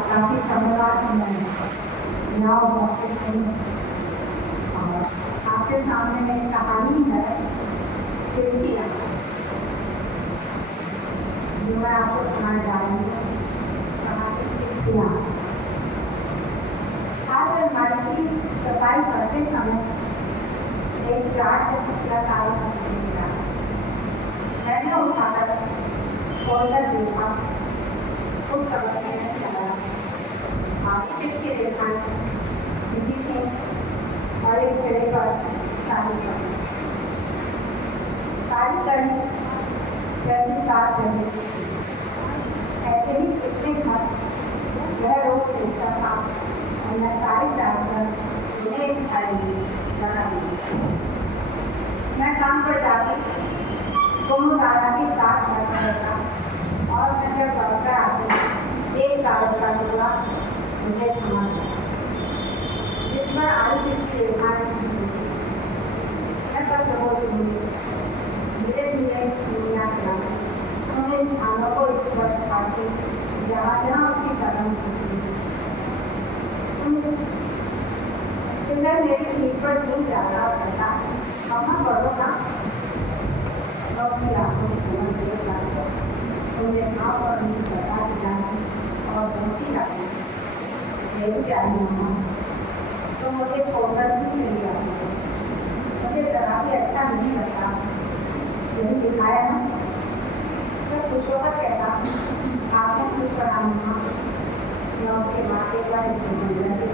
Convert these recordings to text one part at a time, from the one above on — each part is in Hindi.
काफ़ी समय बाद मैं यहाँ उपस्थित हुई और आपके सामने एक कहानी है चिड़िया, जो मैं आपको सुनाने जा रही हूँ। कहानी चिड़िया। आज अलमारी की सफाई करते समय एक चार्ट का कार्य मिला। मैंने उठाकर फोल्डर देखा, कुछ समझ में नहीं लगा। आगे पीछे देखा, खींची थी और एक सिरे पर तारीख करनी 7 बजे। ऐसे ही कितने घर वह रोज देखता था और मैं तारीख डालकर मुझे इस तारीख बना दी। मैं काम पर जाती दोनों दादा के साथ बैठा रहता और मैं जब लौटकर आती एक कागज का टुकड़ा मुझे थमा दिया, जिस पर आड़ी तिरछी रेखाएं खींची हुई। मैं पत्र हो चुकी, धीरे धीरे दुनिया चलाई, उन स्थानों को स्पर्श करती जहाँ जहाँ उसकी कदम खींची। फिर मेरी पीठ पर झूल जाता और कहता, मम्मा पढ़ो ना। उसकी आंखों में चमक देर लगता, उन्हें आप और उन्हें बता दिलाने और बहुत ही जाती। मेरी प्यारी मम्मा, तो मुझे छोड़कर भी नहीं जाती। मुझे जरा भी अच्छा नहीं लगता। यही दिखाया ना। मैं खुश होकर कहता, आपने ठीक पढ़ा मम्मा। मैं उसके बाद एक बार बन जाती,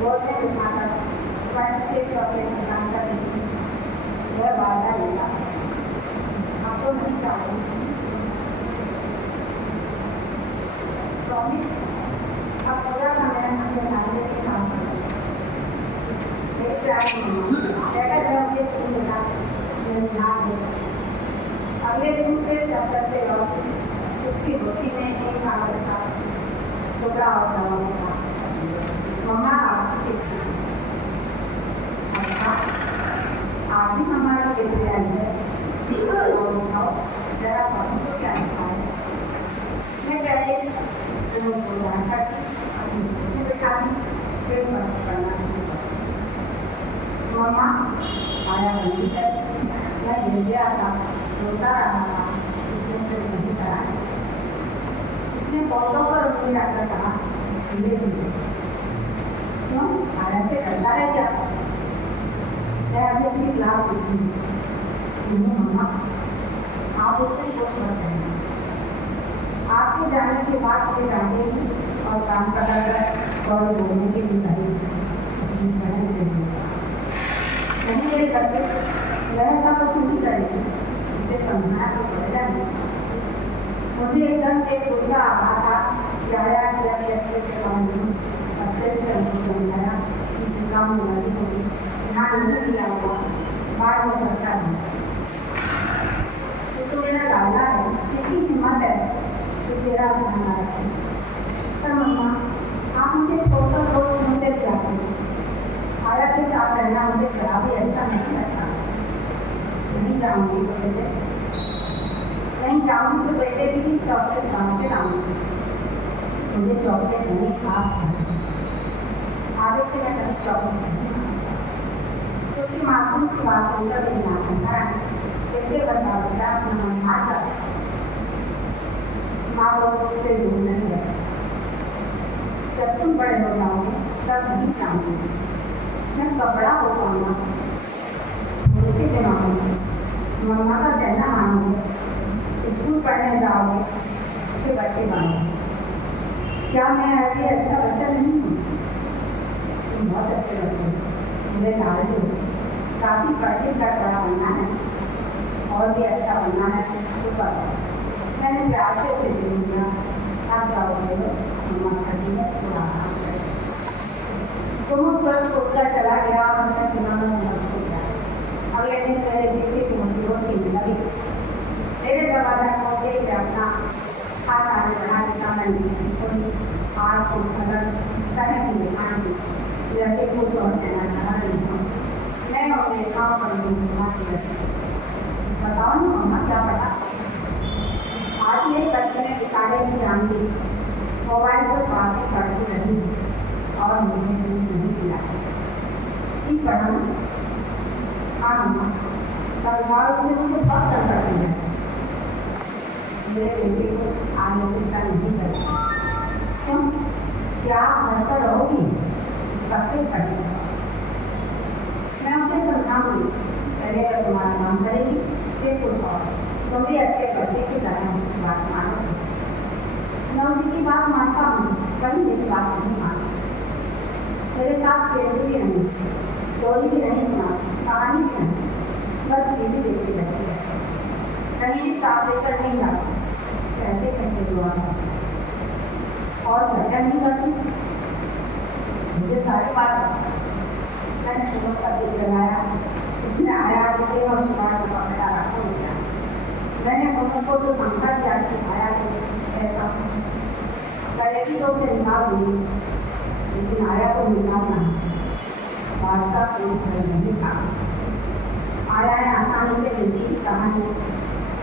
गोद में उठाकर पंच से चॉकलेट निकाल कर देती। वह वादा लेता, आपको नहीं चाहिए प्रॉमिस। अब पूरा समय अपने फैमिली के साथ मेरी प्यारी मम्मा बेटा जब मुझे छूट देता, मैं ध्यान देता। अगले दिन फिर दफ्तर से लौटी, उसकी रोटी में एक कागज का टुकड़ा और दवा था। मम्मा आपकी चिट्ठी। अच्छा, आप भी हमारी चिट्ठी आई है, और बताओ जरा पढ़ो तो क्या लिखा है। मैं पहले रोज को जानकर अपनी बिठा दी, फिर पढ़ना शुरू कर। मम्मा आया बंदी है, मैं गिर गया था, रोता रहा था, इसने फिर नहीं कराया। उसने पौधों पर उंगली रखकर कहा, धीरे धीरे। क्यों आया से डरता है क्या? मैं अभी उसकी क्लास देखी नहीं मम्मा, आप उससे कुछ मत कहना। आपके जाने के बाद ये डांटेगी और काम पकड़कर सॉरी बोलने की जिम्मेदारी उसने सहन कर दी। नहीं मेरे बच्चे, वह सब कुछ नहीं करेगी, उसे समझाना तो पड़ेगा नहीं। मुझे एकदम एक गुस्सा आ रहा था कि आया कि अभी अच्छे से काम नहीं, और फिर से उनको समझाया कि इसी काम में लगी होगी, ध्यान नहीं दिया होगा, बात हो सकता है। तो मेरा दादा है, इसकी हिम्मत है कि तेरा ध्यान रखे। पर मम्मा, आप मुझे छोड़कर रोज घूमते जाते हो। आया के साथ रहना मुझे जरा भी अच्छा नहीं लगता। नहीं जाऊँगी तो बेटे, नहीं जाऊँगी तो बेटे भी चॉकलेट कहाँ से लाऊँगी? मुझे चॉकलेट नहीं आप चाहिए। आगे से मैं कभी चॉकलेट नहीं खाऊंगी। उसकी मासूम सी बात सुनकर मेरी आँखें भर आई। देखिए बता बच्चा, अपना मन हार कर माँ लोगों से दूर नहीं है। जब तुम बड़े हो जाओगे तब नहीं जाऊँगी। मैं कपड़ा हो पाऊँगा, मुझसे जमाऊँगी, मम्मा का कहना मानोगे, स्कूल पढ़ने जाओगे, अच्छे बच्चे बनोगे। क्या मैं अभी अच्छा बच्चा नहीं हूँ? तुम बहुत अच्छे बच्चे हो, मुझे लाडली हो। काफ़ी पढ़ लिख कर बड़ा बनना है और भी अच्छा बनना है। सुपर। मैंने प्यार से उसे चुन लिया। आप जाओगे मम्मा खड़ी है, थोड़ा आराम करें। तो मुझ पर उठकर चला गया और मैं दिमाग में मस्त हो गया। अगले दिन मेरे जीते की मोटी रोटी लगी। मेरे दरवाजा खोल के अपना हाथ आने बना देता। मैंने आज कुछ अलग तरह की दिखाएंगे, जैसे कुछ और कहना चाह रही हूँ। मैं और देखा पर बताओ ना मम्मा क्या पता। आज मेरे बच्चे ने किताबें भी जान दी। मोबाइल पर बातें करती रही और मुझे दूध नहीं पिलाया। ठीक पढ़ा ना? हाँ मम्मा, समझाओ इसे, मुझे बहुत तंग करती है। मेरे बेटे को आगे से इतना नहीं करता। क्यों? क्या आप घर पर रहोगी? उसका फिर पढ़ी सवाल। मैं उसे समझाऊंगी, पहले अगर तुम्हारा काम करेगी फिर कुछ और। तुम भी अच्छे बच्चे की तरह उसकी बात मानो। मैं उसी की बात मानता हूँ, वही मेरी बात नहीं मानता। मेरे साथ खेलती भी नहीं, स्टोरी भी नहीं सुनाती, कहानी भी नहीं, बस टीवी देखती रहती है। कहीं भी साथ लेकर नहीं जाती, कहते कहते दुआ करती। और क्या नहीं करती? मुझे सारी बात मैंने तुम्हें का जिक्र लगाया, उसने आया कि और सुबह को पकड़ा रखा हो गया। मैंने उनको तो समझा दिया कि आया तो ऐसा करेगी तो उसे निकाल दूंगी, लेकिन आया तो निकालना बात का कोई नहीं था। आया है आसानी से मिलती थी कहानी,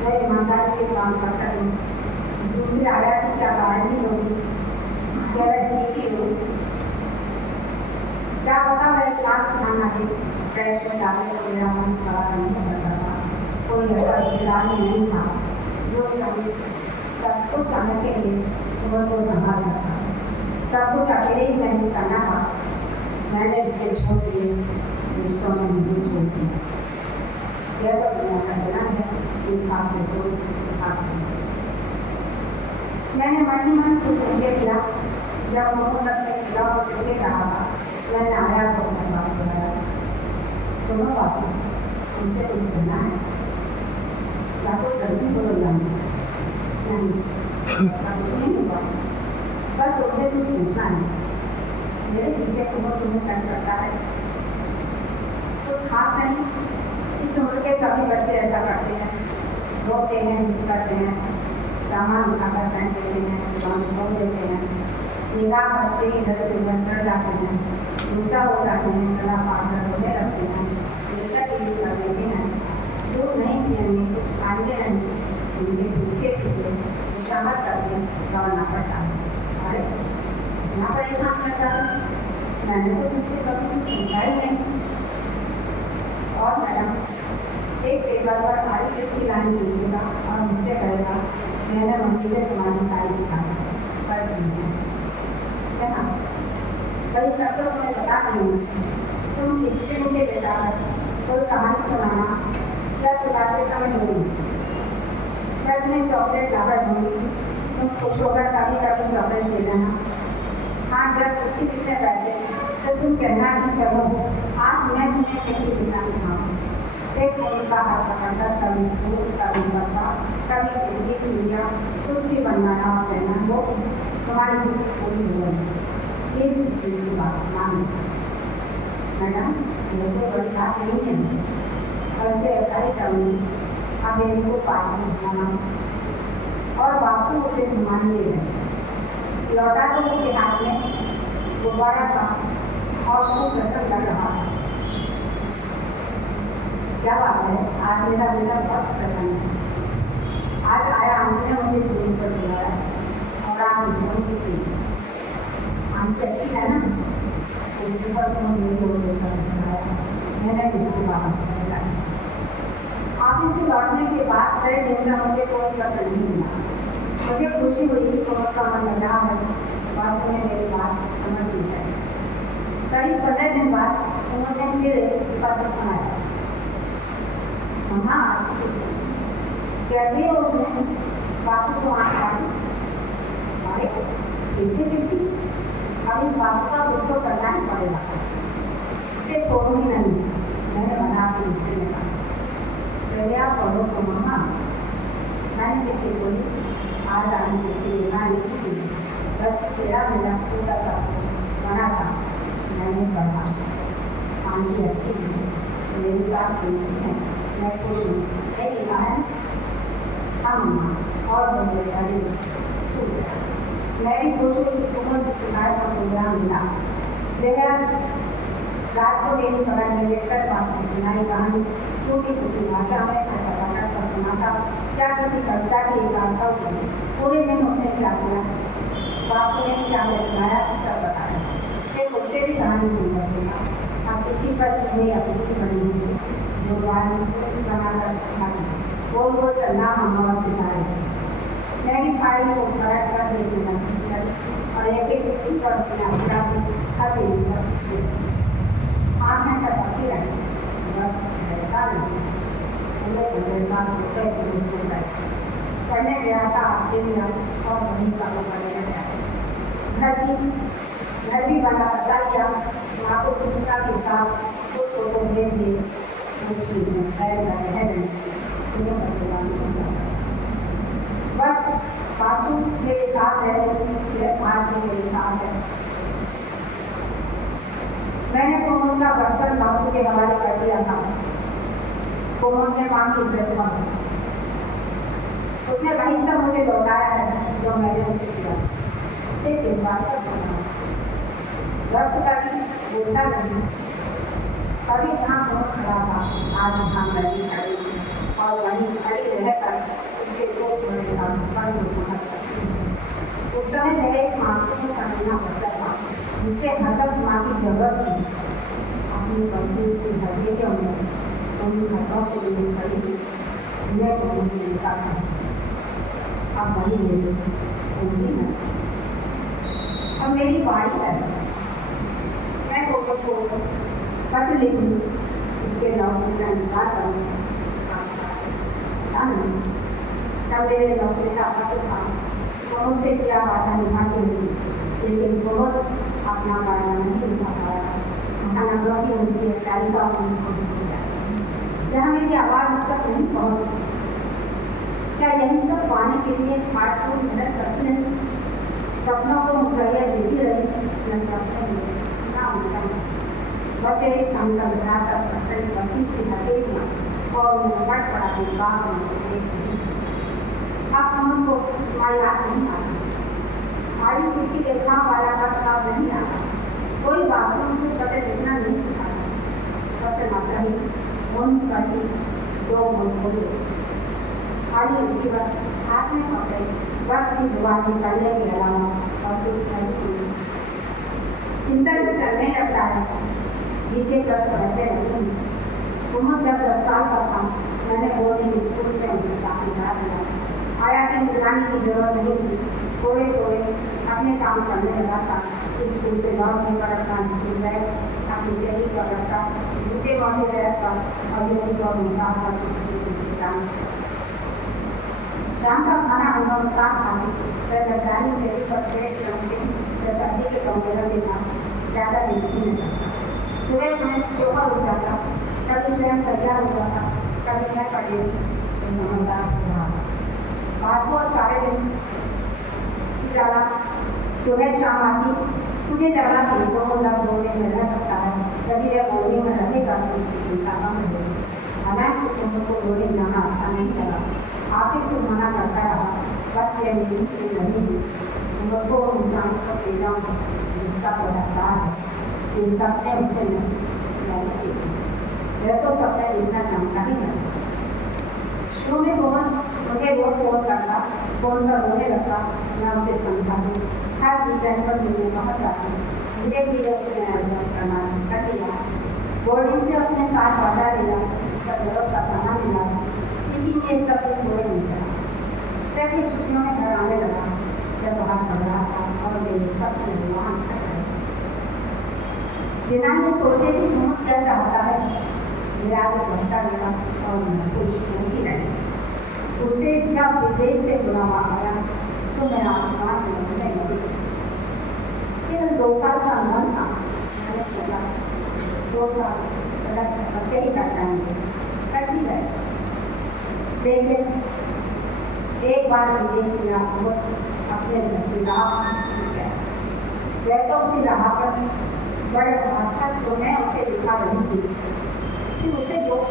वो ईमानदारी से काम करता है। दूसरे आया की क्या गारंटी होगी, ठीक ही होगी। क्या पता मैं क्या खाना है, फ्रेश में डाले तो मेरा मन खराब नहीं करता था। कोई ऐसा खिलाड़ी नहीं था जो सब कुछ समय के लिए तुम्हें को संभाल सकता। सब कुछ अकेले ही मैनेज करना था। मैंने उसके छोड़ दिए, रिश्तों ने मुझे छोड़ दिया। यह तो दुनिया का कहना है, एक खास है तो खास है। मैंने मन ही मन कुछ निश्चय किया। जब मोहम्मद में खिलाफ से देख रहा था, मैंने आया तो अपने बात बताया। सुनो बासु, तुमसे कुछ कहना है, या कोई गलती बोल जानी नहीं, ऐसा कुछ नहीं हुआ, बस तुमसे कुछ पूछना है। मेरे पीछे तुम्हें तंग करता है, कुछ खास नहीं। इस उम्र के सभी बच्चे ऐसा करते हैं, रोते हैं, करते हैं, सामान उठाकर फेंक देते हैं, दुकान खोल देते हैं, निगाह हटते ही इधर से उधर चढ़ जाते हैं, गुस्सा हो जाते हैं, गला फाड़कर रोने लगते हैं, लेकर यूज कर देते हैं, दूध नहीं पिएंगे, कुछ खाएंगे नहीं, उनके पीछे पीछे मुशाहत करके दौड़ना पड़ता है। अरे इतना परेशान करता है, मैंने तो तुमसे कभी पूछा ही नहीं। और मैडम, एक पेपर पर हमारी लिखी लाइन लीजिएगा और मुझसे कहेगा मैंने मम्मी से तुम्हारी सारी शिकायत कर दी है। भाई सब लोग मैं बता रही हूँ, तुम किसी दिन के लेता है कोई कहानी सुनाना या सुनाते समय नहीं। मैं तुम्हें चॉकलेट लाकर दूँगी, तुम खुश होकर कभी कभी चॉकलेट दे देना। हाँ, जब चिट्ठी लिखने बैठे तो तुम कहना कि चलो आज मैं तुम्हें चिट्ठी लिखना सिखाऊँ। फिर उनका हाथ पकड़कर कभी फूल, कभी बच्चा, कभी बिजली चिड़िया, कुछ भी बनवाना और कहना वो तुम्हारी चिट्ठी पूरी हो गई। ये दूसरी बात मान मैडम, ये कोई बड़ी बात नहीं है, वैसे ऐसा ही करूँगी। अब इनको पानी घुमाना और बासु उसे घुमाने ले गए। लौटा तो उसके हाथ में गुब्बारा था और खूब रसम लग रहा था। क्या बात है, आज मेरा बेटा बहुत प्रसन्न है। आज आया आंटी ने मुझे फोन पर बुलाया और आप मुझे की आंटी अच्छी है ना, उसके पर तो मेरी ओर देखकर मुस्कुराया। मैंने दूसरी बात बताई। ऑफिस से लौटने के बाद कई दिन में मुझे कोई पत्र नहीं मिला। मुझे खुशी हुई कि कोमल का मन लग रहा है, बासु ने मेरी बात समझ ली है। करीब 15 दिन बाद उन्होंने फिर एक पत्र बनाया। मम्मा कहती है उसने बासु को आँख डाली। अरे कैसे चिट्ठी, अब इस बासु का कुछ तो करना ही पड़ेगा, इसे छोड़ूंगी नहीं। मैंने बना के उससे कहा पहले आप पढ़ो तो मम्मा। मैंने चिट्ठी बोली, आज आने चिट्ठी लेना नहीं थी, बस तेरा मेरा छोटा सा बना था, मैंने पढ़ा। आंटी अच्छी है, मेरे साथ खेलती है, मैं खुश हूँ। ये लिखा है हाँ मम्मा, और बोले अरे छूट गया। मैं भी खुश हुई कि तुम्हें शिकायत का प्रोग्राम मिला। लेकिन रात को मेरी खबर में लेकर बासु सुनाई कहानी टूटी फूटी भाषा में खटखटाकर पर सुनाता, क्या किसी कविता की एकांता हुई। पूरे दिन उसने क्या किया, बासु ने क्या अपनाया सब बताया। फिर उससे भी कहानी सुनना आप चिट्ठी पर चुने या चिट्ठी बनी हुई जो बनाकर सिखाई गोल गोल चलना हमारा सिखाए। मैं भी फाइल को पलट कर देखने लगी और एक एक चिट्ठी पर अपने अपराध हर दिन आँखें टपकती रही पढ़ने गया था ऑस्ट्रेलिया और वहीं काम करने गया। घर भी बना बसा लिया। माँ को सुविधा के साथ कुछ फोटो भेज दिए। बस बासु मेरे साथ है, आज भी मेरे साथ है। मैंने कोमल का बचपन बासु के हवाले कर दिया था। कोमल ने मां की प्रतिभा उसने वही सब मुझे लौटाया है जो मैंने उसे किया। इस बात का वक्त का भी बोलता नहीं। कभी जहाँ बहुत खड़ा था आज वहाँ लगी खड़ी और वहीं खड़ी रहकर उसके दो बड़े पर वो समझ सकती है। उस समय मेरे एक मासूम समझना बच्चा था जिससे हरकत माँ की जरूरत थी। अपनी कोशिश की हड्डी के उन घटों के लिए खड़ी जिन्हें बोलने के लिए था। अब वही ले पूछी न अब मेरी बारी है। मैं फोटो को पत्र लिखूँ उसके डॉक्यूमेंट का इंतजार करूँ। तब मेरे डॉक्यूमेंट का पत्र था बहुत से क्या वादा निभाती हुई लेकिन बहुत अपना वादा नहीं निभा पाया। महानगरों की ऊंची तालिका जहाँ मेरी आवाज़ उस तक नहीं पहुँच सकी। क्या यही सब पाने के लिए हार्टफुल मेहनत करती रही? सपनों को ऊंचाइयाँ देती रही न सपने में ना ऊंचाई बस एक संकल्प बनाकर पत्थर वसीश की हथेलियाँ और पट पड़ा बाग अब हम को तुम्हारी याद नहीं आता। हमारी पीछे देखना वाला का काम नहीं आता। कोई बासुओं से पत्र लिखना नहीं सिखाता। पत्र ना सही मन पढ़ी दो मन बोले खाली इसी वक्त हाथ में पकड़े वक्त की जुबानी करने के अलावा और कुछ नहीं। चिंतन चलने लगता है बीते पर पढ़ते नहीं। उमर जब 10 साल का था मैंने बोर्डिंग स्कूल में उसे दाखिल करा दिया। आया कि निगरानी की जरूरत नहीं थी। थोड़े थोड़े अपने काम करने लगा था। स्कूल से लौटने पर अपना स्कूल बैग अपनी टेबल पर रखा जूते बांधे रहता और यूनिफॉर्म निकाल कर शाम का खाना हम साथ खाते। फिर निगरानी टेबल पर प्लेट या सब्जी के कंटेनर देना ज़्यादा नहीं लगता। सुबह समय सोकर उठ जाता कभी स्वयं तैयार हो जाता कभी मैं पढ़े समझदार रहा। बासु और सारे दिन ज़्यादा सुबह शाम आती मुझे लगा कि 2 लाख बोलने में रह सकता है। यदि वह बोलने में रहेगा तो उसकी चिंता कम रहेगी। हालांकि तुमको बोलने जाना अच्छा नहीं लगा। आप ही खुद मना करता रहा। बस यह मेरी चीज नहीं है। तुमको ऊंचाई पर ले जाऊँ जिसका पदार्थ है ये सपने उठे नहीं। यह तो सपने देखना चाहता ही नहीं। शुरू में बहुत मुझे रोज फोन करता फोन पर रोने लगता। मैं उसे समझाती हर वीकेंड पर मिलने पहुँच जाती। धीरे धीरे उसने करना कर लिया। बोर्डिंग से अपने साथ बाजा लिया उसका जरूरत का सामान मिला। लेकिन ये सब थोड़े नहीं था। फिर छुट्टियों में घर आने लगा जब बाहर पड़ रहा था और मेरे सपने वहाँ खट रहे। बिना ये सोचे कि तुम क्या चाहता है मेरा आगे बढ़ता गया और मैं खुश होती रही। उसे जब विदेश से बुलावा आया तो मैं आसमान में उड़ने लगी। केवल 2 साल का मन था। मैंने सोचा 2 साल गलत करते ही कट जाएंगे कट ही गए। लेकिन एक बार विदेश में अपने घर की राह गया। वह तो उसी राह पर बढ़ रहा था जो मैं उसे दिखा रही थी। फिर उसे जोश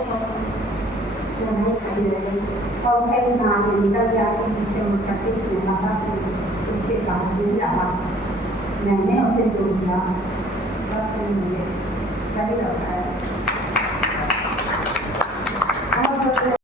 जो नहीं खड़ी रह गई और फिर आगे निकल गया तो पीछे मुड़कर लगा उसके पास भी रहा। मैंने उसे जो दिया मुझे कभी लगता है।